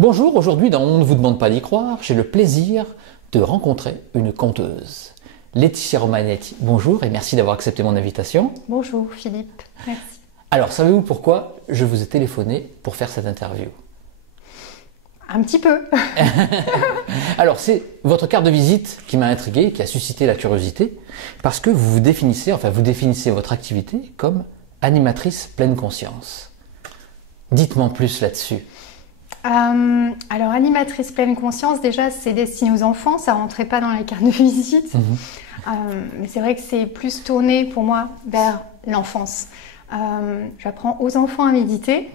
Bonjour, aujourd'hui dans On ne vous demande pas d'y croire, j'ai le plaisir de rencontrer une conteuse. Laetitia Romanetti, bonjour et merci d'avoir accepté mon invitation. Bonjour Philippe, merci. Alors, savez-vous pourquoi je vous ai téléphoné pour faire cette interview? Un petit peu. Alors, c'est votre carte de visite qui m'a intrigué, qui a suscité la curiosité, parce que vous définissez votre activité comme animatrice pleine conscience. Dites-moi en plus là-dessus. Alors, animatrice pleine conscience, déjà, c'est destiné aux enfants, ça ne rentrait pas dans la carte de visite. Mais c'est vrai que c'est plus tourné pour moi vers l'enfance. J'apprends aux enfants à méditer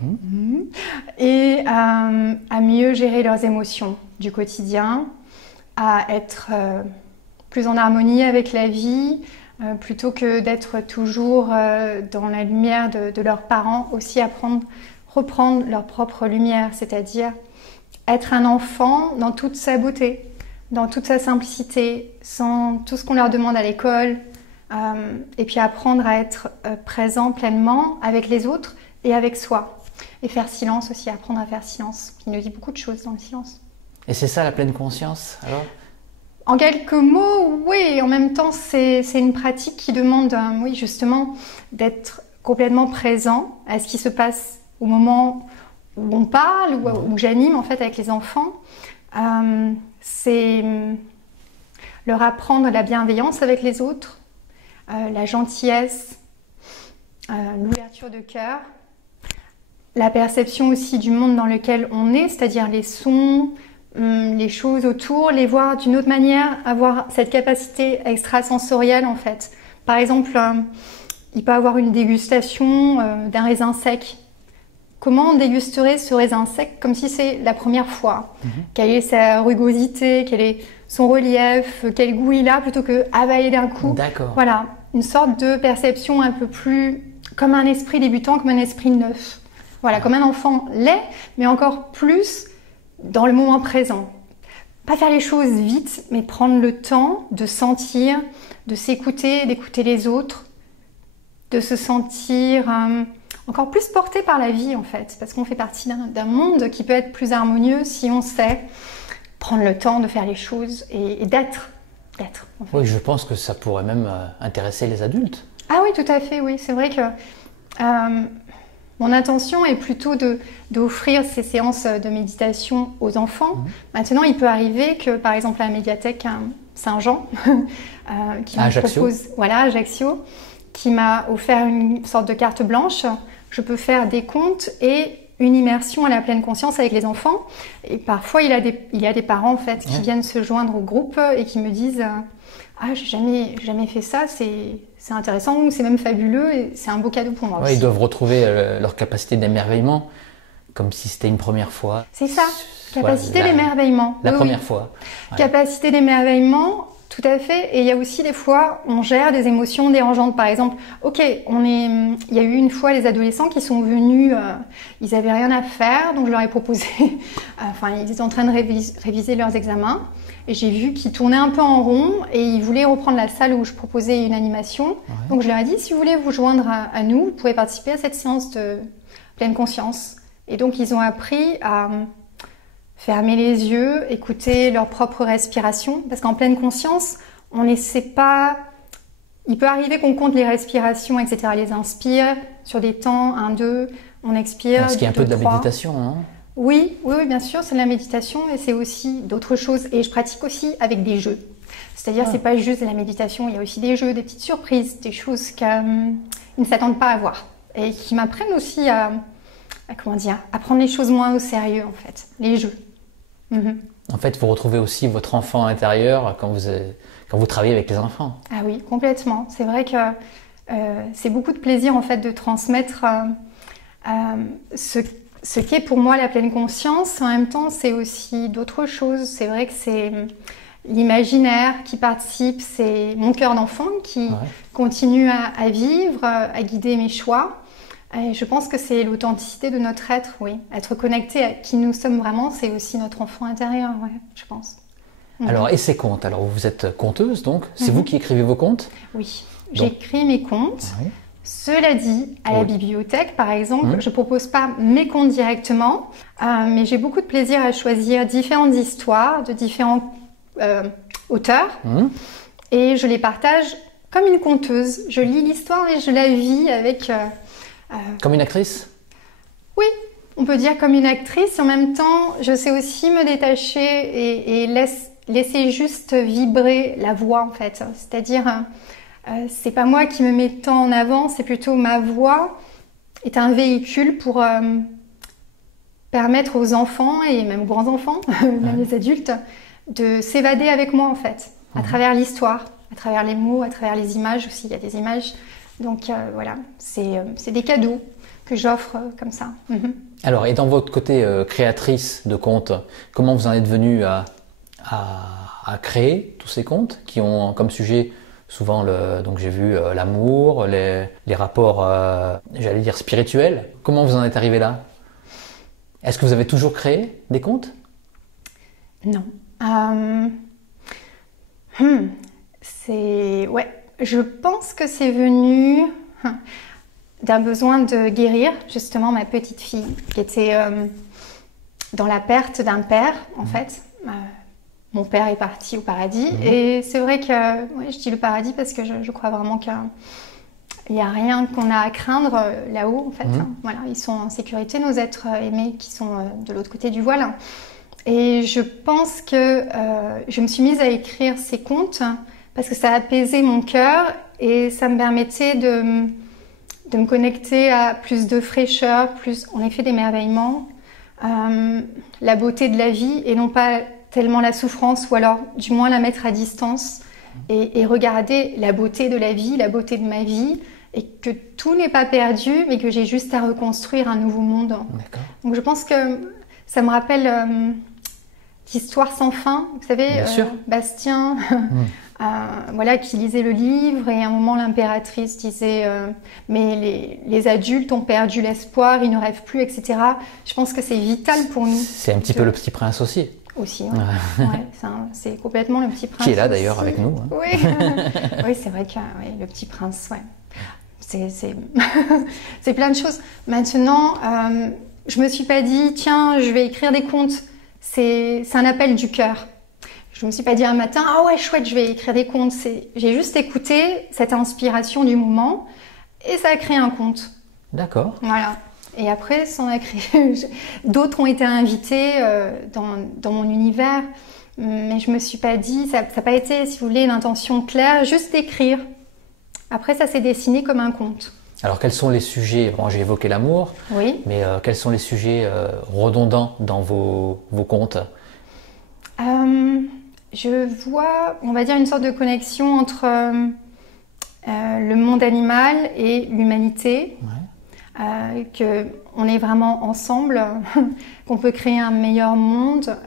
et à mieux gérer leurs émotions du quotidien, à être plus en harmonie avec la vie, plutôt que d'être toujours dans la lumière de leurs parents, aussi reprendre leur propre lumière, c'est-à-dire être un enfant dans toute sa beauté, dans toute sa simplicité, sans tout ce qu'on leur demande à l'école, et puis apprendre à être présent pleinement avec les autres et avec soi. Et faire silence aussi, apprendre à faire silence. Il nous dit beaucoup de choses dans le silence. Et c'est ça la pleine conscience alors? En quelques mots, oui. En même temps, c'est une pratique qui demande, oui, justement, d'être complètement présent à ce qui se passe au moment où on parle, où j'anime en fait avec les enfants. C'est leur apprendre la bienveillance avec les autres, la gentillesse, l'ouverture de cœur, la perception aussi du monde dans lequel on est, c'est-à-dire les sons, les choses autour, les voir d'une autre manière, avoir cette capacité extrasensorielle en fait. Par exemple, il peut avoir une dégustation d'un raisin sec. Comment on dégusterait ce raisin sec comme si c'est la première fois? Quelle est sa rugosité, quel est son relief, quel goût il a, plutôt que avaler d'un coup. D'accord. Voilà, une sorte de perception un peu plus comme un esprit débutant, comme un esprit neuf. Voilà, comme un enfant l'est, mais encore plus dans le moment présent. Pas faire les choses vite, mais prendre le temps de sentir, de s'écouter, d'écouter les autres, de se sentir encore plus porté par la vie en fait, parce qu'on fait partie d'un monde qui peut être plus harmonieux si on sait prendre le temps de faire les choses et d'être. En fait. Oui, je pense que ça pourrait même intéresser les adultes. Ah oui, tout à fait, oui. C'est vrai que mon intention est plutôt d'offrir ces séances de méditation aux enfants. Maintenant, il peut arriver que, par exemple, à la médiathèque Saint-Jean, qui me propose, voilà, Ajaccio, qui m'a offert une sorte de carte blanche, je peux faire des contes et une immersion à la pleine conscience avec les enfants. Et parfois, il y a des parents en fait qui viennent se joindre au groupe et qui me disent ah, j'ai jamais fait ça, c'est intéressant ou c'est même fabuleux et c'est un beau cadeau pour moi aussi. Ils doivent retrouver leur capacité d'émerveillement comme si c'était une première fois. C'est ça, capacité d'émerveillement. La première fois. Ouais. Capacité d'émerveillement. Tout à fait. Et il y a aussi des fois, on gère des émotions dérangeantes. Par exemple, il y a eu une fois les adolescents qui sont venus, ils avaient rien à faire, donc je leur ai proposé, ils étaient en train de réviser leurs examens, et j'ai vu qu'ils tournaient un peu en rond, et ils voulaient reprendre la salle où je proposais une animation. Ouais. Donc je leur ai dit, si vous voulez vous joindre à nous, vous pouvez participer à cette séance de pleine conscience. Et donc ils ont appris à fermer les yeux, écouter leur propre respiration, parce qu'en pleine conscience, on n'essaie pas... Il peut arriver qu'on compte les respirations, etc. Les inspire sur des temps, 1, 2, on expire. Ce qui est un peu de la méditation, hein? Oui, bien sûr, c'est de la méditation, et c'est aussi d'autres choses. Et je pratique aussi avec des jeux. C'est-à-dire, c'est pas juste de la méditation, il y a aussi des jeux, des petites surprises, des choses qu'ils ne s'attendent pas à voir. Et qui m'apprennent aussi à prendre les choses moins au sérieux, en fait, les jeux. En fait, vous retrouvez aussi votre enfant intérieur quand vous travaillez avec les enfants. Ah oui, complètement. C'est vrai que c'est beaucoup de plaisir en fait de transmettre ce qu'est pour moi la pleine conscience. En même temps, c'est aussi d'autres choses. C'est vrai que c'est l'imaginaire qui participe, c'est mon cœur d'enfant qui continue à vivre, à guider mes choix. Et je pense que c'est l'authenticité de notre être, oui. Être connecté à qui nous sommes vraiment, c'est aussi notre enfant intérieur, ouais, je pense. Alors, et ces contes? Alors, vous êtes conteuse, donc. C'est vous qui écrivez vos contes? Oui, j'écris mes contes. Cela dit, à la bibliothèque, par exemple, je propose pas mes contes directement, mais j'ai beaucoup de plaisir à choisir différentes histoires de différents auteurs et je les partage comme une conteuse. Je lis l'histoire et je la vis avec... Comme une actrice? Oui, on peut dire comme une actrice. En même temps, je sais aussi me détacher et laisser juste vibrer la voix, en fait. C'est-à-dire... c'est pas moi qui me mets tant en avant, c'est plutôt ma voix est un véhicule pour permettre aux enfants et même aux grands-enfants, même les adultes, de s'évader avec moi en fait, à travers l'histoire, à travers les mots, à travers les images aussi, il y a des images. Donc voilà, c'est des cadeaux que j'offre comme ça. Alors, et dans votre côté créatrice de contes, comment vous en êtes venue à créer tous ces contes qui ont comme sujet souvent, donc j'ai vu l'amour, les rapports, j'allais dire spirituels. Comment vous en êtes arrivé là? Est-ce que vous avez toujours créé des contes? Non. Ouais, je pense que c'est venu d'un besoin de guérir justement ma petite fille qui était dans la perte d'un père en fait. Mon père est parti au paradis et c'est vrai que ouais, je dis le paradis parce que je crois vraiment qu'il n'y a rien qu'on a à craindre là-haut en fait. Voilà, ils sont en sécurité, nos êtres aimés qui sont de l'autre côté du voile. Et je pense que je me suis mise à écrire ces contes parce que ça apaisait mon cœur et ça me permettait de me connecter à plus de fraîcheur, plus en effet d'émerveillement, la beauté de la vie et non pas tellement la souffrance, ou alors du moins la mettre à distance et regarder la beauté de la vie, la beauté de ma vie, et que tout n'est pas perdu, mais que j'ai juste à reconstruire un nouveau monde. Donc je pense que ça me rappelle l'histoire sans fin, vous savez, Bastien, voilà, qui lisait le livre, et à un moment l'impératrice disait mais les adultes ont perdu l'espoir, ils ne rêvent plus, etc. Je pense que c'est vital pour nous. C'est un petit peu le Petit Prince aussi. Aussi, ouais. C'est complètement le Petit Prince. Qui est là d'ailleurs avec nous. Hein. Oui, oui c'est vrai que le Petit Prince, ouais. C'est plein de choses. Maintenant, je me suis pas dit, tiens, je vais écrire des contes. C'est un appel du cœur. Je me suis pas dit un matin, ah ouais, chouette, je vais écrire des contes. J'ai juste écouté cette inspiration du moment et ça a créé un conte. D'accord. Voilà. Et après, d'autres ont été invités dans mon univers, mais je me suis pas dit, ça n'a pas été, si vous voulez, une intention claire, juste d'écrire. Après, ça s'est dessiné comme un conte. Alors, quels sont les sujets? Bon, j'ai évoqué l'amour, oui. Mais quels sont les sujets redondants dans vos contes? Je vois, on va dire, une sorte de connexion entre le monde animal et l'humanité. Ouais. Qu'on est vraiment ensemble, qu'on peut créer un meilleur monde,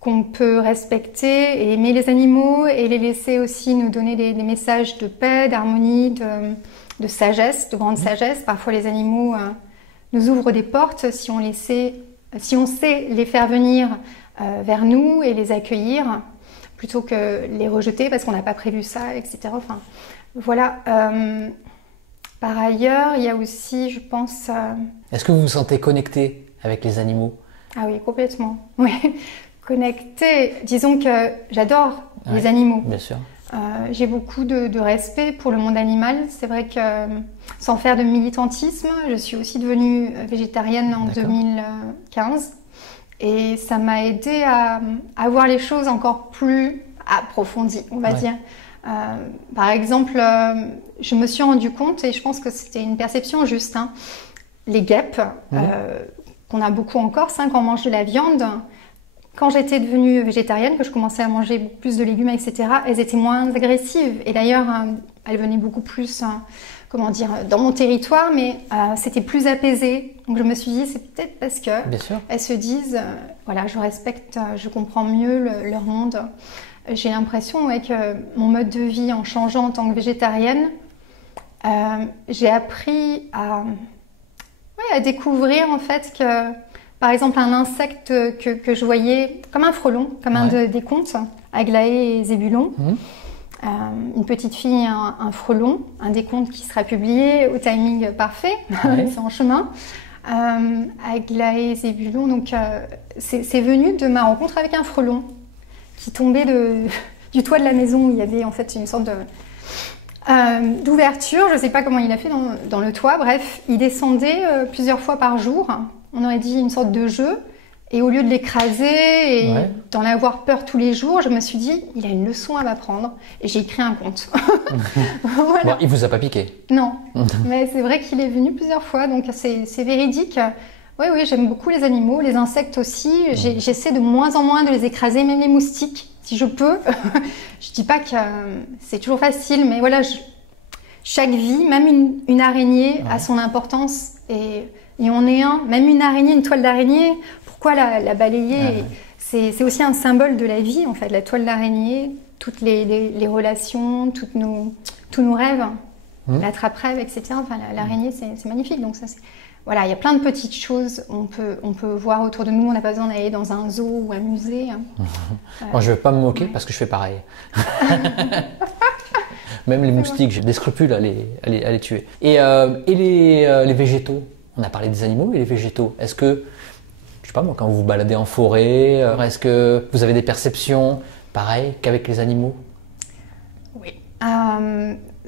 qu'on peut respecter et aimer les animaux et les laisser aussi nous donner des messages de paix, d'harmonie, de sagesse, de grande sagesse. Parfois les animaux nous ouvrent des portes si on sait les faire venir vers nous et les accueillir plutôt que les rejeter parce qu'on n'a pas prévu ça, etc. Enfin, voilà. Par ailleurs, il y a aussi, je pense... Est-ce que vous vous sentez connecté avec les animaux? Ah oui, complètement. Oui, connecté. Disons que j'adore les animaux. Bien sûr. J'ai beaucoup de respect pour le monde animal. C'est vrai que, sans faire de militantisme, je suis aussi devenue végétarienne en 2015. Et ça m'a aidée à voir les choses encore plus approfondies, on va dire. Par exemple, je me suis rendu compte, et je pense que c'était une perception juste, hein, les guêpes, qu'on a beaucoup en Corse, quand on mange de la viande, quand j'étais devenue végétarienne, que je commençais à manger plus de légumes, etc., elles étaient moins agressives. Et d'ailleurs, elles venaient beaucoup plus, comment dire, dans mon territoire, mais c'était plus apaisé. Donc je me suis dit, c'est peut-être parce que elles se disent, voilà, je respecte, je comprends mieux leur monde. J'ai l'impression que mon mode de vie, en changeant en tant que végétarienne, j'ai appris à découvrir en fait que, par exemple, un insecte que je voyais comme un frelon, comme un des contes, Aglaé et Zébulon, une petite fille, un frelon, un décompte qui sera publié au timing parfait, Ouais. c'est en chemin. Aglaé, Zébulon, donc c'est venu de ma rencontre avec un frelon qui tombait du toit de la maison où il y avait en fait une sorte d'ouverture, je ne sais pas comment il a fait dans le toit, bref, il descendait plusieurs fois par jour, on aurait dit une sorte de jeu, et au lieu de l'écraser et Ouais. d'en avoir peur tous les jours, je me suis dit, il a une leçon à m'apprendre, et j'ai écrit un conte. Voilà. Bon, il vous a pas piqué. Non, mais c'est vrai qu'il est venu plusieurs fois, donc c'est véridique. Oui, oui, j'aime beaucoup les animaux, les insectes aussi. J'essaie de moins en moins de les écraser, même les moustiques, si je peux. Je dis pas que c'est toujours facile, mais voilà, chaque vie, même une araignée a son importance. Et on est un, même une araignée, une toile d'araignée, pourquoi la balayer? Ouais. C'est aussi un symbole de la vie, en fait, la toile d'araignée, toutes les relations, tous nos rêves, l'attrape-rêve, etc. Enfin, l'araignée, c'est magnifique. Donc ça, voilà, il y a plein de petites choses on peut voir autour de nous. On n'a pas besoin d'aller dans un zoo ou un musée. Moi, je ne vais pas me moquer parce que je fais pareil. Même les moustiques, j'ai des scrupules à les tuer. Et les végétaux? On a parlé des animaux et les végétaux. Est-ce que, je sais pas moi, quand vous vous baladez en forêt, est-ce que vous avez des perceptions pareilles qu'avec les animaux? Oui.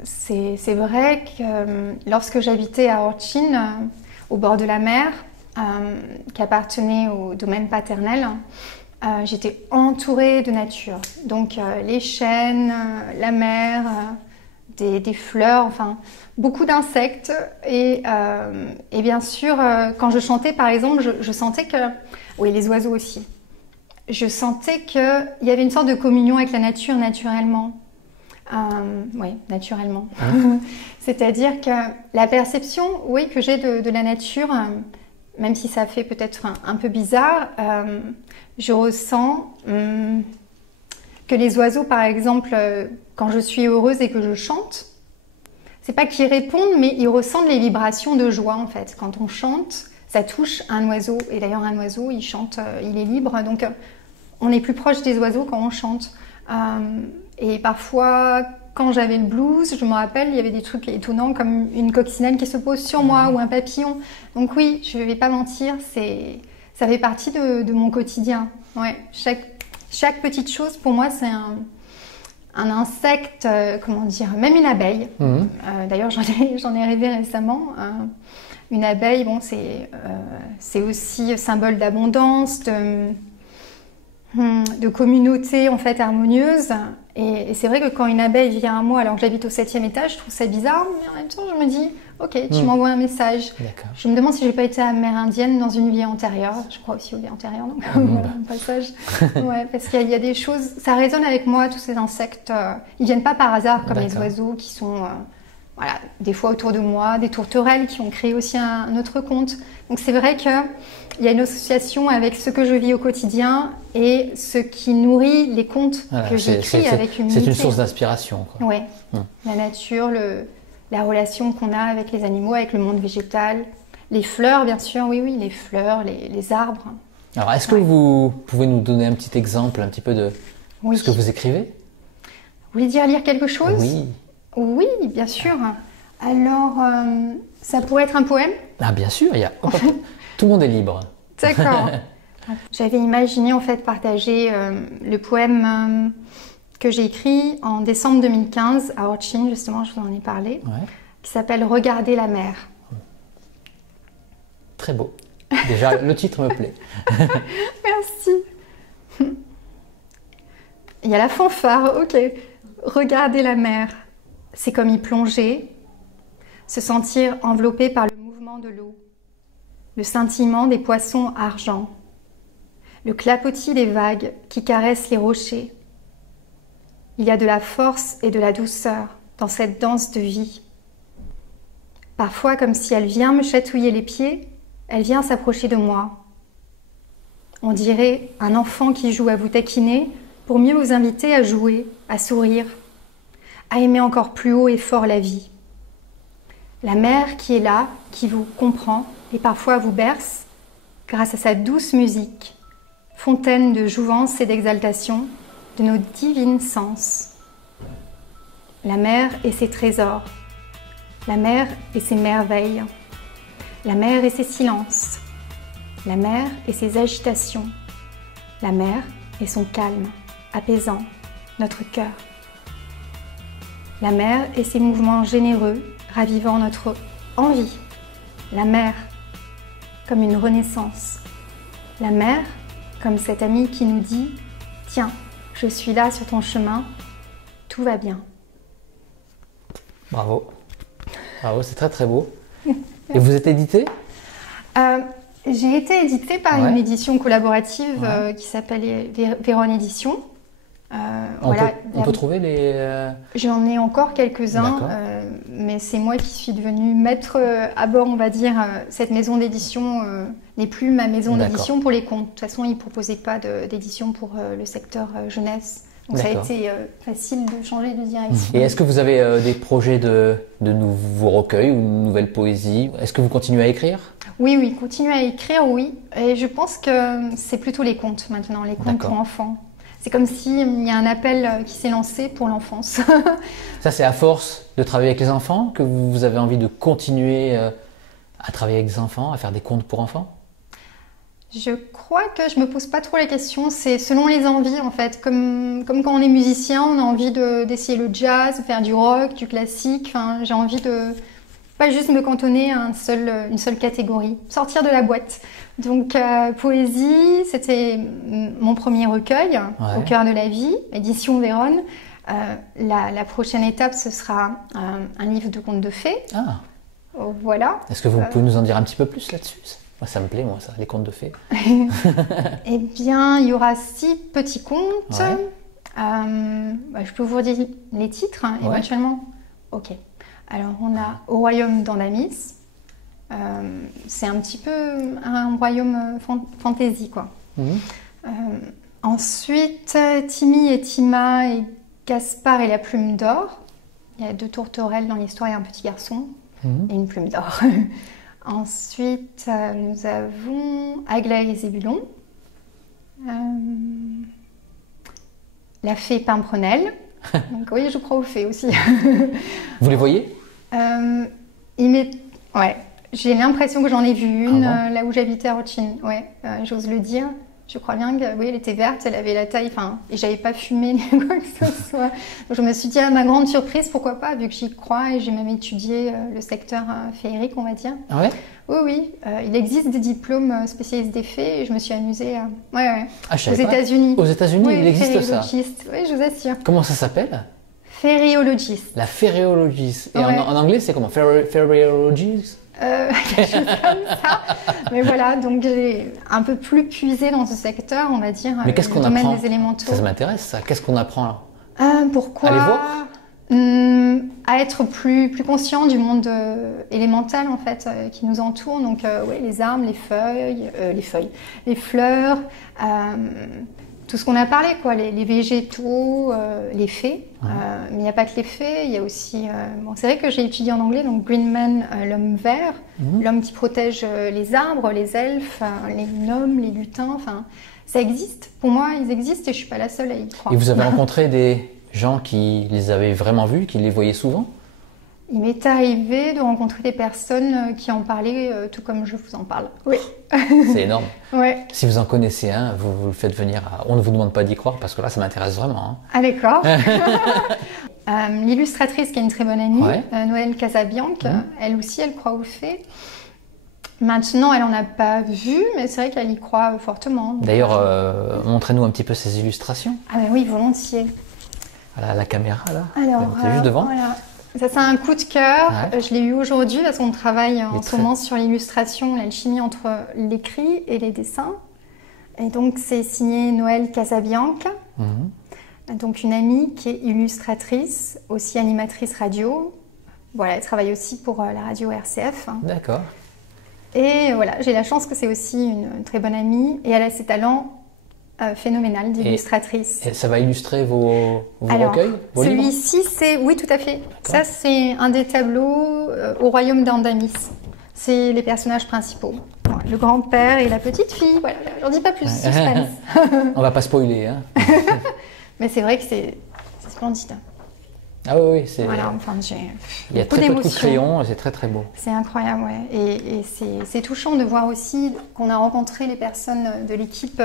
C'est vrai que lorsque j'habitais à Orchin, au bord de la mer, qui appartenait au domaine paternel, j'étais entourée de nature. Donc les chênes, la mer, des fleurs, enfin beaucoup d'insectes. Et bien sûr, quand je chantais par exemple, je sentais que... Oui, les oiseaux aussi. Je sentais qu'il y avait une sorte de communion avec la nature naturellement. Oui, naturellement. C'est-à-dire que la perception, oui, que j'ai de la nature, même si ça fait peut-être un peu bizarre, je ressens que les oiseaux, par exemple, quand je suis heureuse et que je chante, c'est pas qu'ils répondent, mais ils ressentent les vibrations de joie, en fait. Quand on chante, ça touche un oiseau. Et d'ailleurs, un oiseau, il chante, il est libre. Donc, on est plus proche des oiseaux quand on chante. Et parfois, quand j'avais le blues, je me rappelle, il y avait des trucs étonnants comme une coccinelle qui se pose sur moi ou un papillon. Donc oui, je ne vais pas mentir, ça fait partie de mon quotidien. Ouais, chaque petite chose, pour moi, c'est un insecte, comment dire, même une abeille. D'ailleurs, j'en ai rêvé récemment. Une abeille, bon, c'est aussi symbole d'abondance, de communauté en fait harmonieuse. Et c'est vrai que quand une abeille vient à moi alors que j'habite au 7e étage, je trouve ça bizarre, mais en même temps je me dis, ok, tu m'envoies un message. Je me demande si j'ai pas été amérindienne dans une vie antérieure. Je crois aussi aux vies antérieures, donc voilà, un passage. Ouais, parce qu'il y a des choses, ça résonne avec moi, tous ces insectes. Ils viennent pas par hasard comme les oiseaux qui sont... voilà, des fois autour de moi, des tourterelles qui ont créé aussi un autre conte. Donc c'est vrai qu'il y a une association avec ce que je vis au quotidien et ce qui nourrit les contes que j'écris avec une C'est une source d'inspiration. Oui, la nature, la relation qu'on a avec les animaux, avec le monde végétal, les fleurs bien sûr, oui, les fleurs, les arbres. Alors est-ce que vous pouvez nous donner un petit exemple, un petit peu de ce que vous écrivez? Vous voulez dire lire quelque chose? Oui. Oui, bien sûr. Alors, ça pourrait être un poème? Ah bien sûr, tout le monde est libre. D'accord. J'avais imaginé en fait partager le poème que j'ai écrit en décembre 2015 à Orchin, justement, je vous en ai parlé, qui s'appelle « Regarder la mer ». Très beau. Déjà, le titre me plaît. Merci. Il y a la fanfare, ok. Regarder la mer. C'est comme y plonger, se sentir enveloppé par le mouvement de l'eau, le scintillement des poissons argent, le clapotis des vagues qui caressent les rochers. Il y a de la force et de la douceur dans cette danse de vie. Parfois, comme si elle vient me chatouiller les pieds, elle vient s'approcher de moi. On dirait un enfant qui joue à vous taquiner pour mieux vous inviter à jouer, à sourire, à aimer encore plus haut et fort la vie. La mer qui est là, qui vous comprend et parfois vous berce grâce à sa douce musique, fontaine de jouvence et d'exaltation de nos divines sens. La mer et ses trésors. La mer et ses merveilles. La mer et ses silences. La mer et ses agitations. La mer et son calme, apaisant notre cœur. La mer et ses mouvements généreux, ravivant notre envie. La mer comme une renaissance. La mer comme cet ami qui nous dit « Tiens, je suis là sur ton chemin, tout va bien. » Bravo. Bravo, c'est très très beau. Et vous êtes édité? J'ai été éditée par une édition collaborative qui s'appelle Véronne Édition. On peut trouver les... J'en ai encore quelques-uns, mais c'est moi qui suis devenue maître à bord, on va dire. Cette maison d'édition n'est plus ma maison d'édition pour les contes. De toute façon, ils ne proposaient pas d'édition pour le secteur jeunesse. Donc ça a été facile de changer de direction. Et est-ce que vous avez des projets de nouveaux recueils ou de nouvelles poésies? Est-ce que vous continuez à écrire? Oui, continuer à écrire, oui. Et je pense que c'est plutôt les contes maintenant, les contes pour enfants. C'est comme s'il y a un appel qui s'est lancé pour l'enfance. Ça, c'est à force de travailler avec les enfants que vous avez envie de continuer à travailler avec des enfants, à faire des contes pour enfants? Je crois que je me pose pas trop les questions, c'est selon les envies en fait. Comme quand on est musicien, on a envie d'essayer le jazz, faire du rock, du classique. Enfin, j'ai envie de pas juste me cantonner à une seule catégorie, sortir de la boîte. Donc poésie, c'était mon premier recueil, Au cœur de la vie, édition Véronne. La prochaine étape, ce sera un livre de contes de fées. Voilà. Est-ce que vous pouvez nous en dire un petit peu plus là-dessus? Moi, ça me plaît, moi, ça, les contes de fées. Eh bien, il y aura 6 petits contes. Je peux vous dire les titres, éventuellement. Ok. Alors, on a Au royaume d'Andamis. C'est un petit peu un royaume fantasy, quoi. Ensuite, Timmy et Tima et Gaspard et la plume d'or. Il y a 2 tourterelles dans l'histoire et un petit garçon et une plume d'or. Ensuite, nous avons Aglaé et Zébulon, la fée Pimprenelle. Donc oui, je crois aux fées aussi. Vous les voyez? J'ai l'impression que j'en ai vu une là où j'habitais à Rothschild. J'ose le dire. Je crois bien que elle était verte, elle avait la taille, et j'avais pas fumé ni quoi que ce soit. Donc je me suis dit à ma grande surprise, pourquoi pas, vu que j'y crois et j'ai même étudié le secteur féerique, on va dire. Ah ouais? Oui. Il existe des diplômes spécialistes des fées et je me suis amusée aux États-Unis. Aux États-Unis, il existe ça? Oui, je vous assure. Comment ça s'appelle? Fériologiste. La fériologiste. Et en anglais, c'est comment? Fériologiste? Quelque chose comme ça. Mais voilà, donc j'ai un peu plus puisé dans ce secteur, on va dire. Mais qu'est-ce qu'on domaine apprend? Des élémentaux. Ça m'intéresse, ça. Qu'est-ce qu'on apprend là? Pourquoi? Allez voir. À être plus conscient du monde élémental en fait qui nous entoure. Donc les arbres, les fleurs, tout ce qu'on a parlé, quoi, les végétaux, les fées. Mais il n'y a pas que les fées, il y a aussi... c'est vrai que j'ai étudié en anglais, donc Green Man, l'homme vert, l'homme qui protège les arbres, les elfes, les gnomes, les lutins, ça existe. Pour moi, ils existent et je ne suis pas la seule à y croire. Et vous avez rencontré des gens qui les avaient vraiment vus, qui les voyaient souvent? Il m'est arrivé de rencontrer des personnes qui en parlaient tout comme je vous en parle. Oui. C'est énorme. Ouais. Si vous en connaissez un, vous le faites venir. On ne vous demande pas d'y croire parce que là, ça m'intéresse vraiment. Ah d'accord. L'illustratrice qui est une très bonne amie, Noël Casabianca, elle aussi, elle croit aux fées. Maintenant, elle n'en a pas vu, mais c'est vrai qu'elle y croit fortement. D'ailleurs, montrez-nous un petit peu ces illustrations. Ah ben oui, volontiers. Voilà, la caméra là. Alors, c'est juste devant. Voilà. Ça, c'est un coup de cœur. Je l'ai eu aujourd'hui parce qu'on travaille en ce moment sur l'illustration, l'alchimie entre l'écrit et les dessins. Et donc, c'est signé Noël Casabianca. Donc, une amie qui est illustratrice, aussi animatrice radio. Voilà, elle travaille aussi pour la radio RCF. D'accord. Et voilà, j'ai la chance que c'est aussi une très bonne amie. Et elle a ses talents phénoménal d'illustratrice. Et ça va illustrer vos recueils, vos livres? Celui-ci, c'est... Oui, tout à fait. Ça, c'est un des tableaux au royaume d'Andamis. C'est les personnages principaux. Voilà, le grand-père et la petite fille. Voilà, j'en dis pas plus, suspense. On va pas spoiler. Mais c'est vrai que c'est splendide. Ah oui, oui, c'est... Voilà, enfin, Il y a très peu de coups de crayon, c'est très très beau. C'est incroyable, ouais. Et c'est touchant de voir aussi qu'on a rencontré les personnes de l'équipe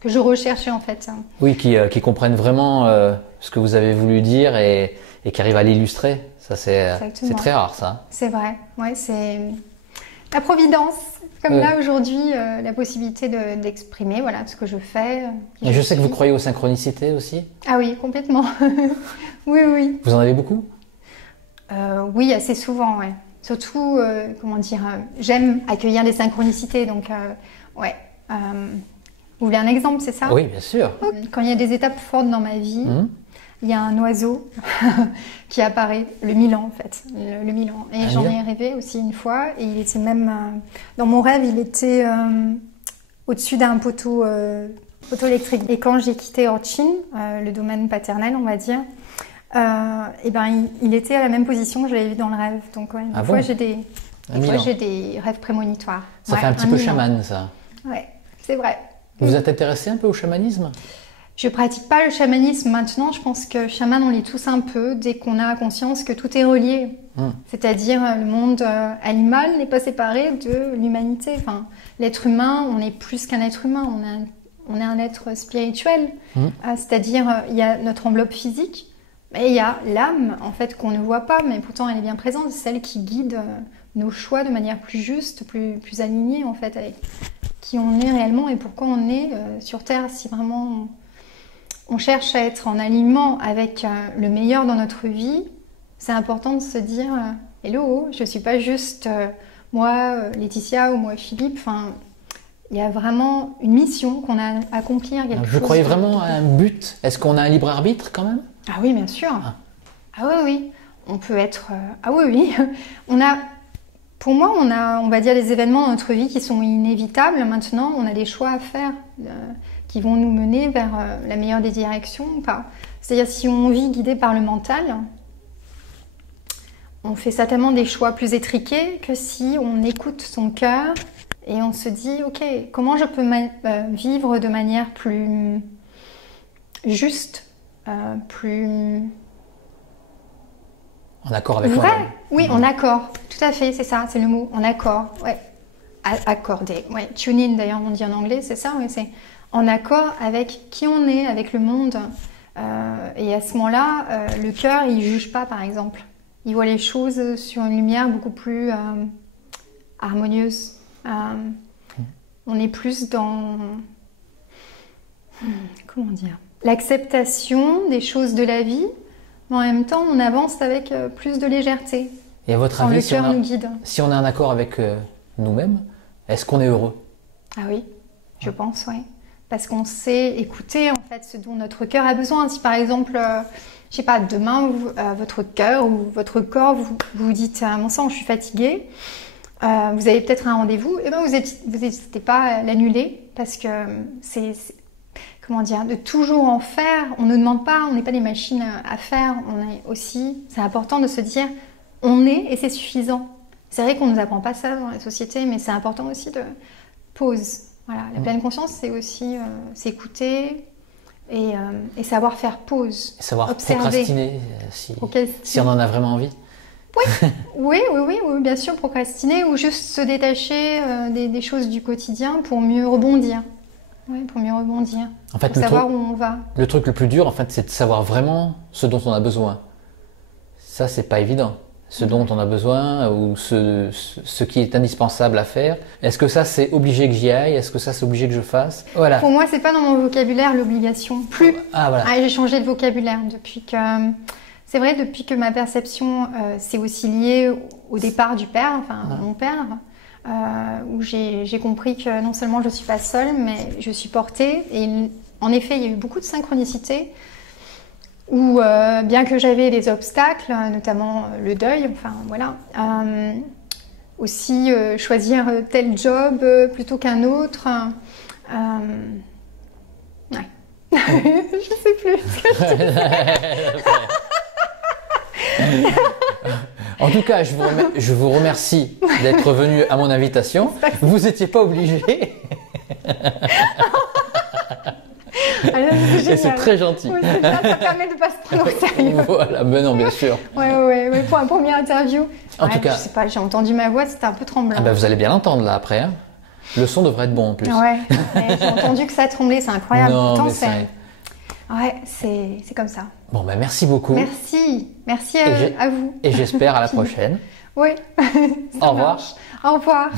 que je recherchais en fait. Oui, qui comprennent vraiment ce que vous avez voulu dire et qui arrivent à l'illustrer. Ça, c'est très rare, ça. C'est vrai, ouais, c'est la providence. Comme là, aujourd'hui, la possibilité d'exprimer voilà, ce que je fais. Et je sais que vous croyez aux synchronicités aussi. Ah oui, complètement. Oui, oui. Vous en avez beaucoup? Oui, assez souvent, ouais. Surtout, comment dire, j'aime accueillir des synchronicités, donc ouais. Vous voulez un exemple, c'est ça? Oui, bien sûr. Quand il y a des étapes fortes dans ma vie, il y a un oiseau qui apparaît, le Milan en fait, le Milan. Et j'en ai rêvé aussi une fois, et il était même, dans mon rêve, il était au-dessus d'un poteau électrique. Et quand j'ai quitté Orchin, le domaine paternel, on va dire, et ben, il était à la même position que je l'avais vu dans le rêve. Donc ouais, des fois j'ai des rêves prémonitoires. Ça fait un petit peu chaman, ça. Ouais, c'est vrai. Vous êtes intéressé un peu au chamanisme? Je pratique pas le chamanisme maintenant. Je pense que chaman, on l'est tous un peu dès qu'on a conscience que tout est relié. C'est-à-dire le monde animal n'est pas séparé de l'humanité. Enfin, l'être humain, on est plus qu'un être humain. On est un être spirituel. C'est-à-dire il y a notre enveloppe physique. Et il y a l'âme, en fait, qu'on ne voit pas, mais pourtant elle est bien présente, c'est celle qui guide nos choix de manière plus juste, plus alignée, en fait, avec qui on est réellement et pourquoi on est sur Terre. Si vraiment on cherche à être en alignement avec le meilleur dans notre vie, c'est important de se dire « Hello, je ne suis pas juste moi, Laetitia, ou moi, Philippe ». Enfin, il y a vraiment une mission qu'on a à accomplir. Vous croyez vraiment à un but? Est-ce qu'on a un libre arbitre quand même? Ah oui, bien sûr. Ah oui, oui. On peut être... Ah oui, oui. Pour moi, on va dire des événements dans notre vie qui sont inévitables. Maintenant, on a des choix à faire qui vont nous mener vers la meilleure des directions ou pas. C'est-à-dire, si on vit guidé par le mental, on fait certainement des choix plus étriqués que si on écoute son cœur et on se dit, ok, comment je peux vivre de manière plus juste, plus... En accord avec moi-même. Oui, en accord. Tout à fait, c'est ça, c'est le mot. En accord, ouais. Accordé, ouais. Tune in, d'ailleurs, on dit en anglais, c'est ça, ouais, c'est en accord avec qui on est, avec le monde. Et à ce moment-là, le cœur, il juge pas, par exemple. Il voit les choses sur une lumière beaucoup plus harmonieuse. On est plus dans... comment dire? L'acceptation des choses de la vie, mais en même temps, on avance avec plus de légèreté. Et à votre avis, si on a un accord avec nous-mêmes, est-ce qu'on est heureux? Ah oui, je pense, oui. Parce qu'on sait écouter, en fait, ce dont notre cœur a besoin. Si, par exemple, je sais pas, demain, votre cœur ou votre corps, vous dites « Mon sang, je suis fatiguée », vous avez peut-être un rendez-vous, et ben vous n'hésitez pas à l'annuler, parce que c'est comment dire, de toujours en faire. On ne demande pas, on n'est pas des machines à faire. On est aussi, c'est important de se dire, on est et c'est suffisant. C'est vrai qu'on ne nous apprend pas ça dans la société, mais c'est important aussi de pause. Voilà, la pleine conscience, c'est aussi s'écouter et savoir faire pause. Et savoir observer. Procrastiner si on en a vraiment envie. Oui, bien sûr, procrastiner ou juste se détacher des choses du quotidien pour mieux rebondir. Oui, pour mieux rebondir. En fait, pour savoir où on va. Le truc le plus dur, en fait, c'est de savoir vraiment ce dont on a besoin. Ça, c'est pas évident. Ce dont on a besoin ou ce qui est indispensable à faire. Est-ce que ça, c'est obligé que j'y aille? Est-ce que ça, c'est obligé que je fasse? Voilà. Pour moi, c'est pas dans mon vocabulaire l'obligation. Plus. Ah, voilà. J'ai changé de vocabulaire depuis que... C'est vrai, depuis que ma perception s'est aussi liée au départ du père, enfin mon père, où j'ai compris que non seulement je ne suis pas seule, mais je suis portée. Et en effet, il y a eu beaucoup de synchronicité où, bien que j'avais des obstacles, notamment le deuil, enfin voilà, aussi choisir tel job plutôt qu'un autre. Ouais. Je sais plus ce que je disais. En tout cas, je vous remercie d'être venu à mon invitation. Vous n'étiez pas obligé. Alors, c'est Et c'est génial. très gentil. Oui, c'est génial, ça permet de ne pas se prendre au sérieux. Voilà, ben non, bien sûr. Ouais. Pour un premier interview. En tout cas- je sais pas, j'ai entendu ma voix, c'était un peu tremblant. Ah ben, vous allez bien l'entendre là après. Hein. Le son devrait être bon en plus. Ouais, j'ai entendu que ça tremblait, c'est incroyable. Non, Pourtant, mais ça- ouais, c'est comme ça. Bon, ben merci beaucoup. Merci Et à vous. Et j'espère à la prochaine. Oui. Au revoir. Au revoir.